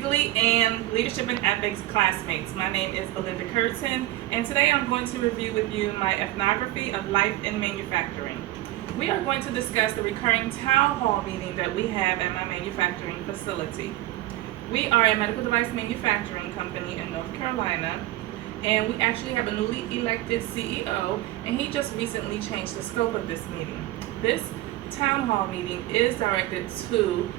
Quigley and Leadership and Ethics classmates. My name is Belinda Curtin, and today I'm going to review with you my Ethnography of Life in Manufacturing. We are going to discuss the recurring town hall meeting that we have at my manufacturing facility. We are a medical device manufacturing company in North Carolina, and we actually have a newly elected CEO, and he just recently changed the scope of this meeting. This town hall meeting is directed to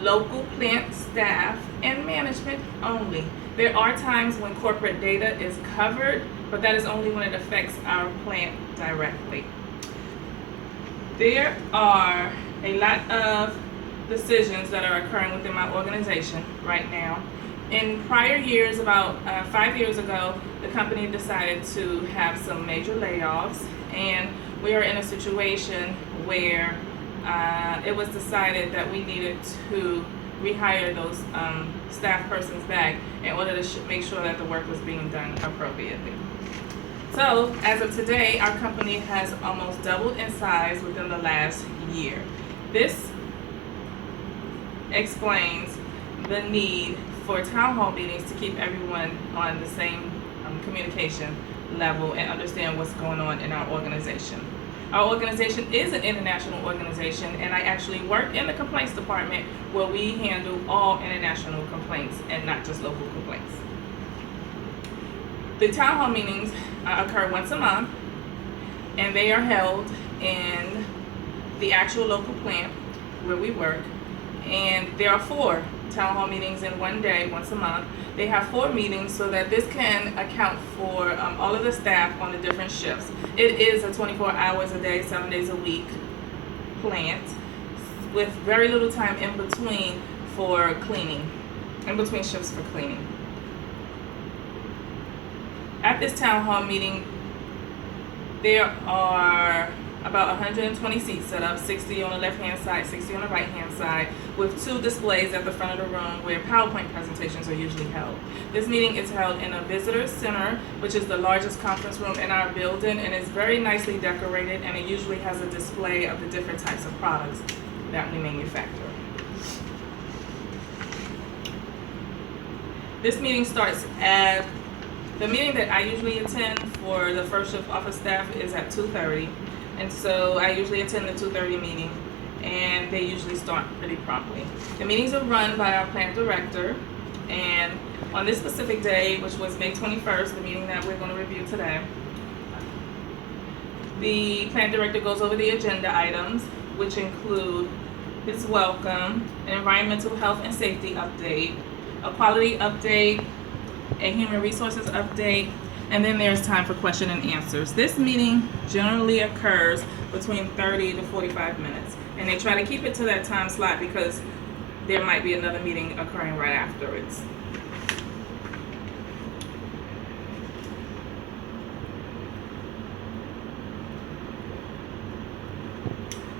local plant staff and management only. There are times when corporate data is covered, but that is only when it affects our plant directly. There are a lot of decisions that are occurring within my organization right now. In prior years, about 5 years ago, the company decided to have some major layoffs, and we are in a situation where it was decided that we needed to rehire those staff persons back in order to make sure that the work was being done appropriately. So, as of today, our company has almost doubled in size within the last year. This explains the need for town hall meetings to keep everyone on the same communication level and understand what's going on in our organization. Our organization is an international organization, and I actually work in the complaints department where we handle all international complaints and not just local complaints. The town hall meetings occur once a month, and they are held in the actual local plant where we work, and there are 4 town hall meetings in one day, once a month. They have 4 meetings so that this can account for all of the staff on the different shifts. It is a 24 hours a day, 7 days a week plant with very little time in between for cleaning, in between shifts for cleaning. At this town hall meeting, there are about 120 seats set up, 60 on the left-hand side, 60 on the right-hand side, with 2 displays at the front of the room where PowerPoint presentations are usually held. This meeting is held in a visitor center, which is the largest conference room in our building, and is very nicely decorated, and it usually has a display of the different types of products that we manufacture. This meeting starts at, the meeting that I usually attend for the first shift office staff is at 2:30. And so I usually attend the 2:30 meeting, and they usually start pretty promptly. The meetings are run by our plant director, and on this specific day, which was May 21st, the meeting that we're going to review today, the plant director goes over the agenda items, which include his welcome, an environmental health and safety update, a quality update, a human resources update, and then there's time for question and answers. This meeting generally occurs between 30 to 45 minutes, and they try to keep it to that time slot because there might be another meeting occurring right afterwards.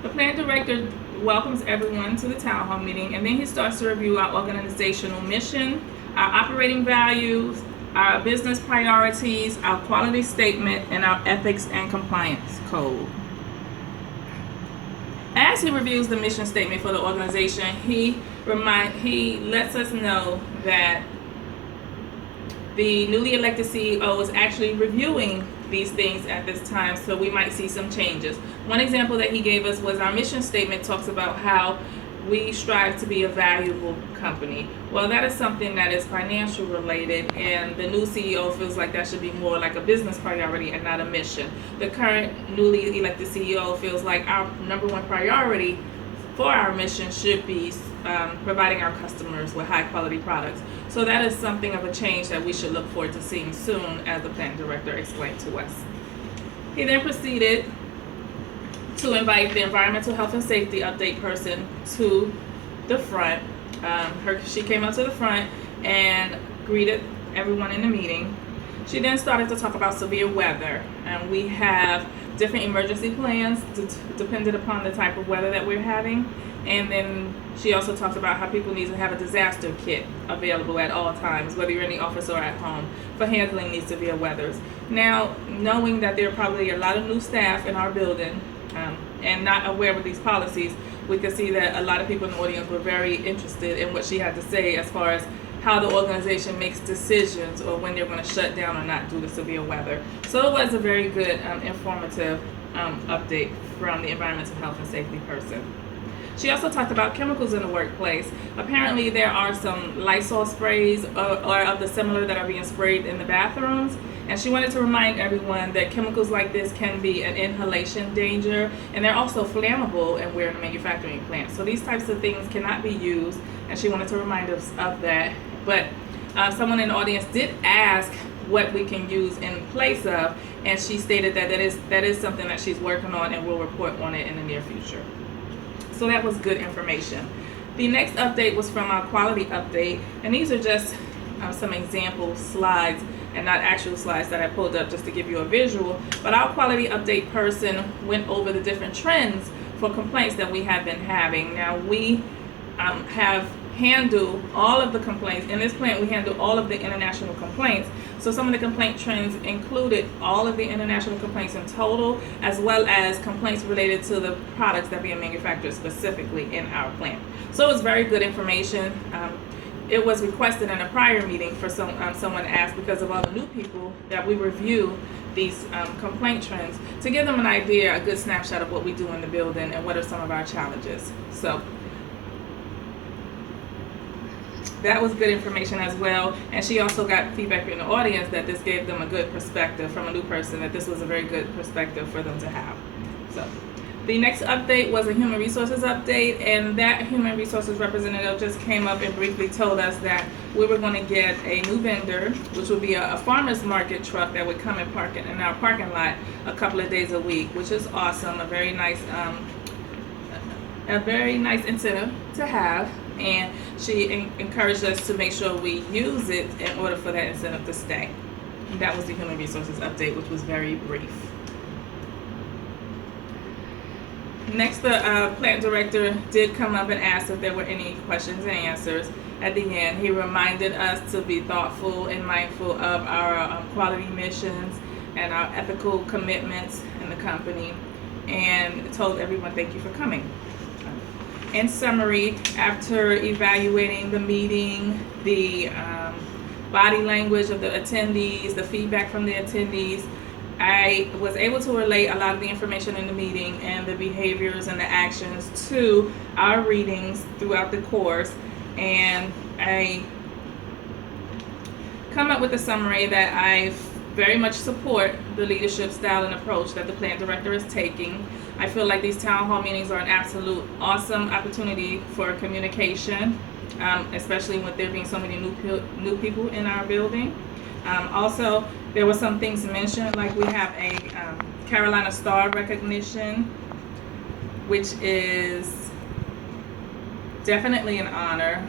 The plant director welcomes everyone to the town hall meeting, and then he starts to review our organizational mission, our operating values, our business priorities, our quality statement, and our ethics and compliance code. As he reviews the mission statement for the organization, he lets us know that the newly elected CEO is actually reviewing these things at this time, so we might see some changes. One example that he gave us was our mission statement talks about how we strive to be a valuable company. Well, that is something that is financial related, and the new CEO feels like that should be more like a business priority and not a mission. The current newly elected CEO feels like our number 1 priority for our mission should be providing our customers with high quality products. So that is something of a change that we should look forward to seeing soon, as the plant director explained to us. He then proceeded to invite the environmental health and safety update person to the front. She came up to the front and greeted everyone in the meeting. She then started to talk about severe weather, and we have different emergency plans dependent upon the type of weather that we're having. And then she also talked about how people need to have a disaster kit available at all times, whether you're in the office or at home, for handling these severe weathers. Now, knowing that there are probably a lot of new staff in our building, and not aware of these policies, we could see that a lot of people in the audience were very interested in what she had to say as far as how the organization makes decisions or when they're going to shut down or not due to severe weather. So it was a very good, informative update from the environmental health and safety person. She also talked about chemicals in the workplace. Apparently there are some Lysol sprays or of the similar that are being sprayed in the bathrooms. And she wanted to remind everyone that chemicals like this can be an inhalation danger, and they're also flammable, and we're in a manufacturing plant. So these types of things cannot be used, and she wanted to remind us of that. But someone in the audience did ask what we can use in place of, and she stated that that is something that she's working on and will report on it in the near future. So that was good information. The next update was from our quality update, and these are just some example slides and not actual slides that I pulled up just to give you a visual. But our quality update person went over the different trends for complaints that we have been having. Now we have handled all of the complaints. In this plant we handle all of the international complaints. So some of the complaint trends included all of the international complaints in total, as well as complaints related to the products that are being manufactured specifically in our plant. So it was very good information. It was requested in a prior meeting for someone asked because of all the new people that we review these complaint trends to give them an idea, a good snapshot of what we do in the building and what are some of our challenges. So that was good information as well. And she also got feedback in the audience that this gave them a good perspective from a new person, that this was a very good perspective for them to have. So the next update was a human resources update, and that human resources representative just came up and briefly told us that we were going to get a new vendor, which would be a farmer's market truck that would come and park in our parking lot a couple of days a week, which is awesome. A very nice incentive to have, and she encouraged us to make sure we use it in order for that incentive to stay. And that was the human resources update, which was very brief. Next, the plant director did come up and ask if there were any questions and answers. At the end, he reminded us to be thoughtful and mindful of our quality missions and our ethical commitments in the company, and told everyone thank you for coming. In summary, after evaluating the meeting, the body language of the attendees, the feedback from the attendees, I was able to relate a lot of the information in the meeting and the behaviors and the actions to our readings throughout the course, and I come up with a summary that I very much support the leadership style and approach that the plant director is taking. I feel like these town hall meetings are an absolute awesome opportunity for communication, especially with there being so many new people in our building. Also, there were some things mentioned, like we have a Carolina Star recognition, which is definitely an honor.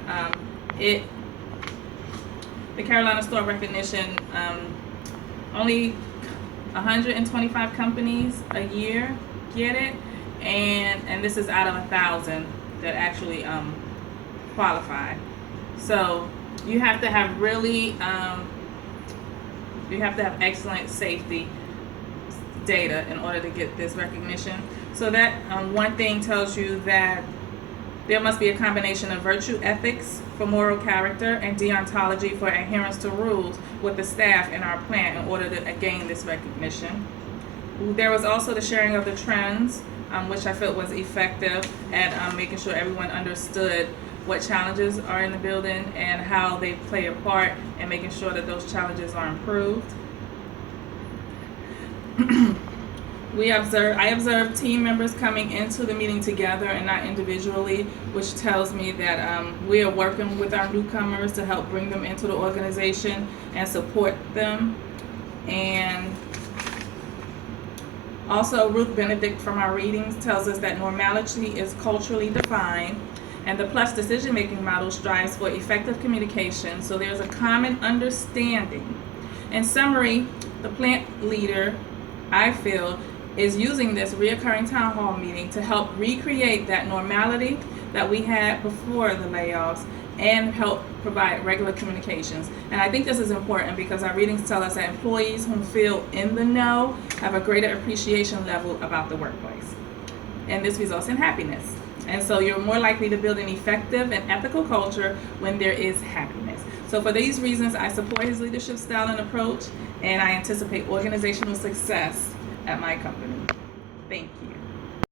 The Carolina Star recognition, only 125 companies a year get it, and this is out of 1,000 that actually qualify. So you have to have really you have to have excellent safety data in order to get this recognition. So that one thing tells you that there must be a combination of virtue ethics for moral character and deontology for adherence to rules with the staff in our plant in order to gain this recognition. There was also the sharing of the trends, which I felt was effective at making sure everyone understood what challenges are in the building and how they play a part in making sure that those challenges are improved. I observed team members coming into the meeting together and not individually, which tells me that we are working with our newcomers to help bring them into the organization and support them. And also, Ruth Benedict from our readings tells us that normality is culturally defined, and the PLUS decision-making model strives for effective communication, so there's a common understanding. In summary, the plant leader, I feel, is using this reoccurring town hall meeting to help recreate that normality that we had before the layoffs and help provide regular communications. And I think this is important because our readings tell us that employees who feel in the know have a greater appreciation level about the workplace. And this results in happiness. And so you're more likely to build an effective and ethical culture when there is happiness. So for these reasons, I support his leadership style and approach, and I anticipate organizational success at my company. Thank you.